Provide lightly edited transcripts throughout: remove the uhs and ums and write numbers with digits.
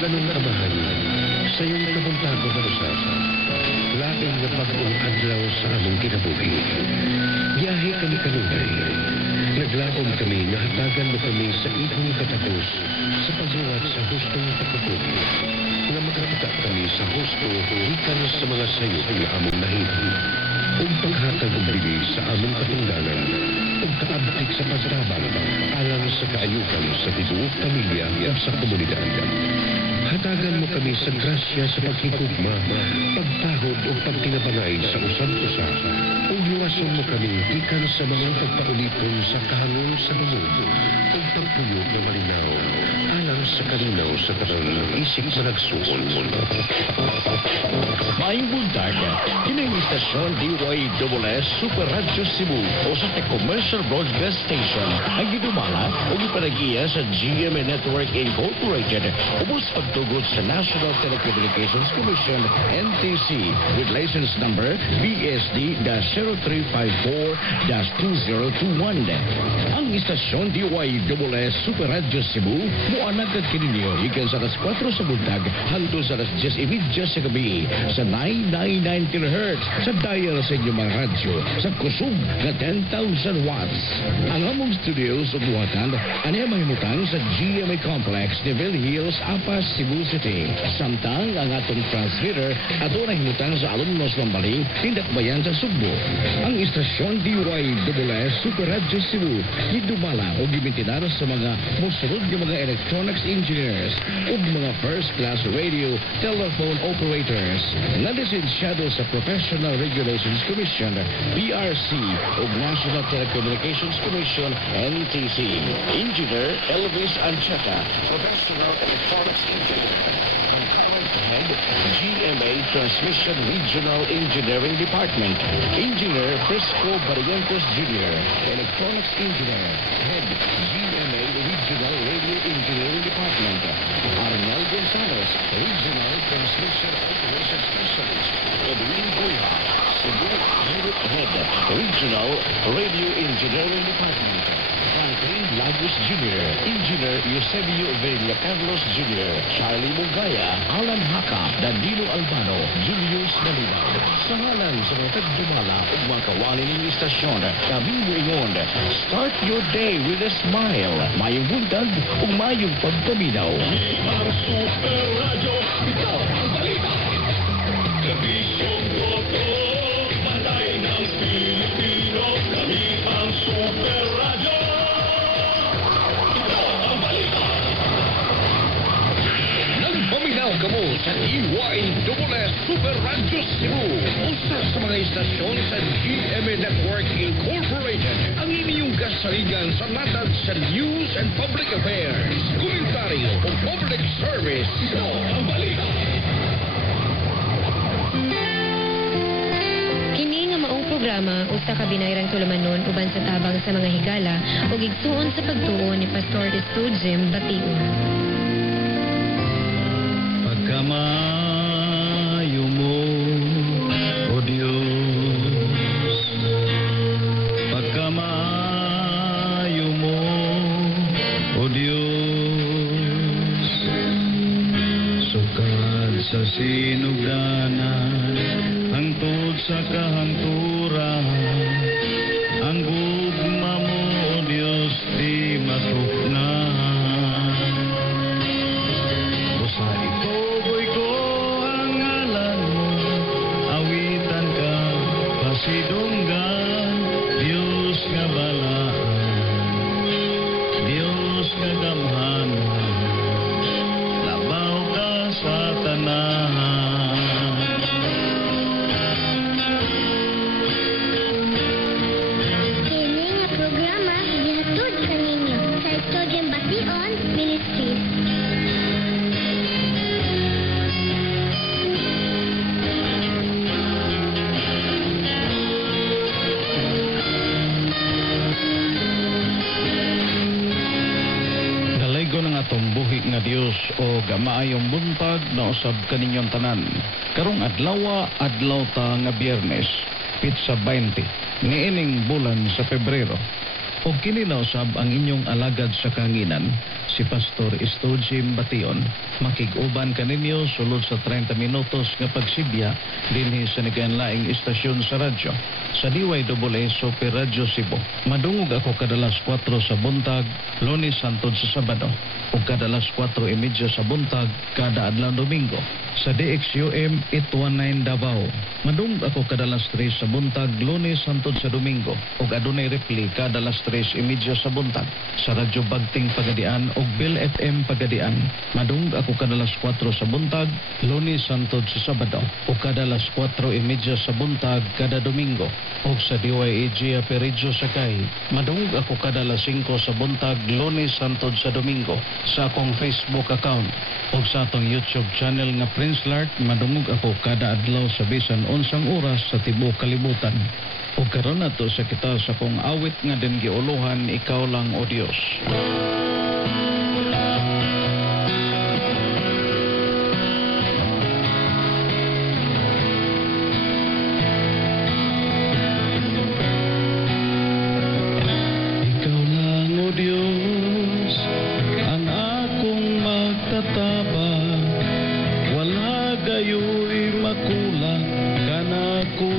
anong amahan, sa iyong kapuntago na usap, laing na pag-ong adlaw sa among kinabuhi. Biyahe kami kanunay. Naglaom kami nga hatagan mo kami sa ihong katapos sa pagbuhat sa hustong pagkakuhi. Nga makakita kami sa husto ikan sa mga sayop na among nahimang. Ug paghatag og bili sa among katungdanan ug kaabtik sa pagtabang alang sa kaayukan sa tibuok pamilya ug sa komunidad. Hatagan mo kami sa grasya sa paghigugma, pagpahod o pagtinabangay sa usab-usa. Ug luwason mo kami ikan sa mga pagpaulipon sa kahangol sa bangod ug pagpuyo ng malinaw alang sa kalinaw sa tanang isip na nagsuon. Maayong buntag, kining istasyon DYSS Super Radio Cebu o sa commercial broadcast station ang gidumala o gipanagiya sa GMA Network Incorporated ubos pagtugot sa National Telecommunications Commission NTC with license number BSD-0354-2021. Ang istasyon DYSS Super Radio Cebu muanag at kininyo ikan sa alas 4 sa buntag hangtod sa alas 10:30 sa gabi sa 999 kHz sa dial sa inyong mga radyo sa kusog na 10,000 watts. Ang among studios o buhatan anay mahimutang sa GMA Complex, Neville Hills, Apas, Cebu City. Samtang ang atong transmitter ato na himutang sa Alumnos Lambaling, Tindakbayan sa Sugbo. Ang istasyon DYSS Super Radio Cebu gidumala o gibintinar sa mga musulod ng mga electronics engineers o mga first class radio telephone operators na lisensyado sa Professional Regulations Commission PRC o National Telecommunications Commission NTC. Engineer Elvis Ancheta, Professional Electronics Engineer. Head, GMA Transmission Regional Engineering Department. Engineer Frisco Barrientos Jr., Electronics Engineer. Head, GMA Regional Radio Engineering Department. Arnel Gonzalez, Regional Transmission Operations Specialist. Edwin Guya, Cebu Head, Regional Radio Engineering Department. Franklin Lagos Jr., Engineer Eusebio Villa Carlos Jr., Charlie Mugaya, Alan Haka, Danilo Albano, Julius Malinaw. Sa ngalan sa mga tagdumala o mga kawali ng istasyon, kami mo ingon, start your day with a smile. Mayong buntag o mayong pagpaminaw. Ang Super Radio, ito ang balita. Kabisyong boto, matay ng Pilipino, kami ang Super Radio. Paminaw kamo sa DYSS Super Radio Cebu. Usa sa mga istasyon sa GMA Network Incorporated. Ang inyong kasaligan sa natad sa news and public affairs, komentaryo o public service. Ito ang balita. Kini nga maong programa usa ka binayrang tulumanon uban sa tabang sa mga higala ug igsuon sa pagtuon ni Pastor Estu Jim Bation. Pagkamayo mo, O Diyos, pagkamayo mo, O Diyos, sukad sa sinugdanan, hangtod sa kahangturan, ang gugma mo, O Diyos, di matuknan. Sa ituboy ko ang ngalan mo, awitan ka, pasidunggan, Diyos nga balaan, Diyos nga gamhanan, labaw ka sa tanahan. Kini nga programa gihatod kaninyo sa Estudyong Bation Ministries. Dalaygo ng atong buhi nga Dios o gamaayong buntag na usab kaninyong tanan. Karong adlaw ta nga Biyernes, Pitsa 20, niining bulan sa Pebrero. O kini na usab ang inyong alagad sa kanginan, si Pastor Estujim Bation. Makig-uban kaninyo sulod sa 30 minutos nga pagsibya dinhi sa nagaanlaing istasyon sa radyo sa DYAA Super Radio Cebu. Madungog ako kadalas 4 sa buntag, Lunes hangtod sa Sabado, ug kadalas 4:30 sa buntag kada adlaw Domingo sa DXUM 819 Davao. Madungog ako kadalas 3 sa buntag, Lunes hangtod sa Domingo, ug adunay repli kadalas 3:30 sa buntag sa Radyo Bagting Pagadian ug Bill FM Pagadian. Madungog ako kadalas 4 sa buntag, Lunes hangtod sa Sabado, ug kadalas 4:30 sa buntag kada Domingo, ug sa DYAG Peridjo Sakay. Madungog ako kadalas 5 sa buntag, Lunes hangtod sa Domingo sa akong Facebook account ug sa atong YouTube channel nga Prince Lart. Madungog ako kada adlaw sa bisan unsang oras sa tibuok kalibutan. Ug karon nato sa kita sa kong awit nga din giuluhan, Ikaw Lang O Dios. Ikaw lang o Diyos ang akong magtatabang, wala gayo'y makulang kanako.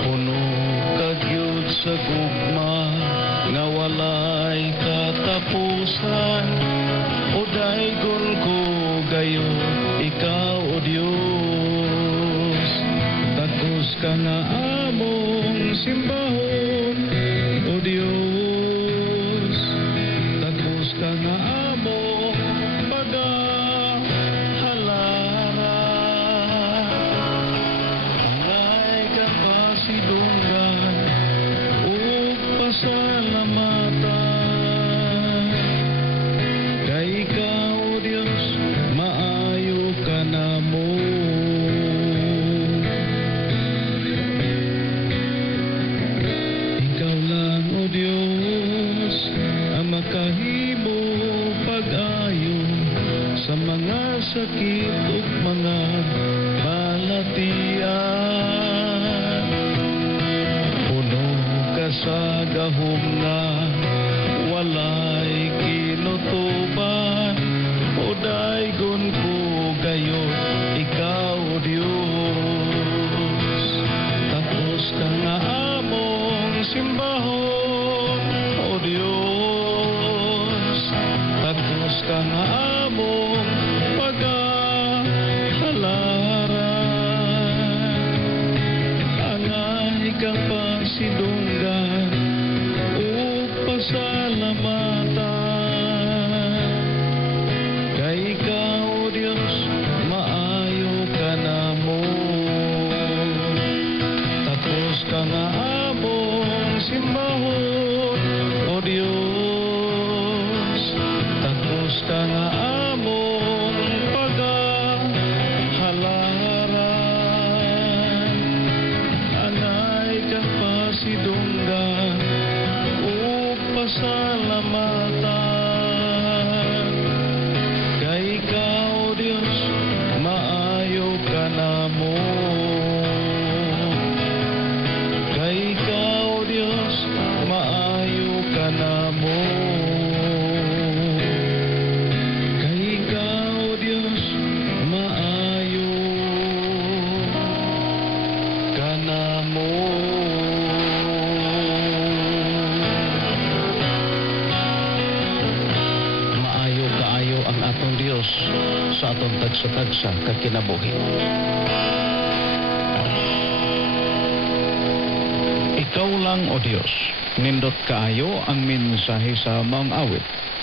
Puno kagyud sa gugma nga walay katapusan, o daygon ko gayo ikaw o Diyos. Takos ka nga among simbahon o Diyos, takos ka nga among alay kang pasidunggan o pasalamatan. Kay ikaw, O Diyos, maayo ka na mo. Ikaw lang, O Diyos, ang makahimo pag-ayo sa mga sakit ug mga balatian. Puno ka sa gahom nga walay kinutuban, o daygon ko gayo ikaw o Diyos. Tapos ka nga among simbahon o Diyos, tapos ka nga among pag-ahalaran. Angay kang pasidunggan o pasalamatan. Kay ikaw, O Diyos, maayo ka na mo. Tapos ka nga among simbahon o Diyos, tapos ka nga among pag-ahalaran. Angay kang pasidunggan o pasalamatan. Kay ikaw, Diyos, maayo ka na mo. Kay ikaw, Diyos, maayo ka na mo. Kay ikaw, Diyos, maayo ka na mo. Maayo kaayo ang atong Dios sa atong tagsa-tagsa kakinabuhi. Ikaw lang o Dios, nindot kaayo ang mensahe sa maong awit.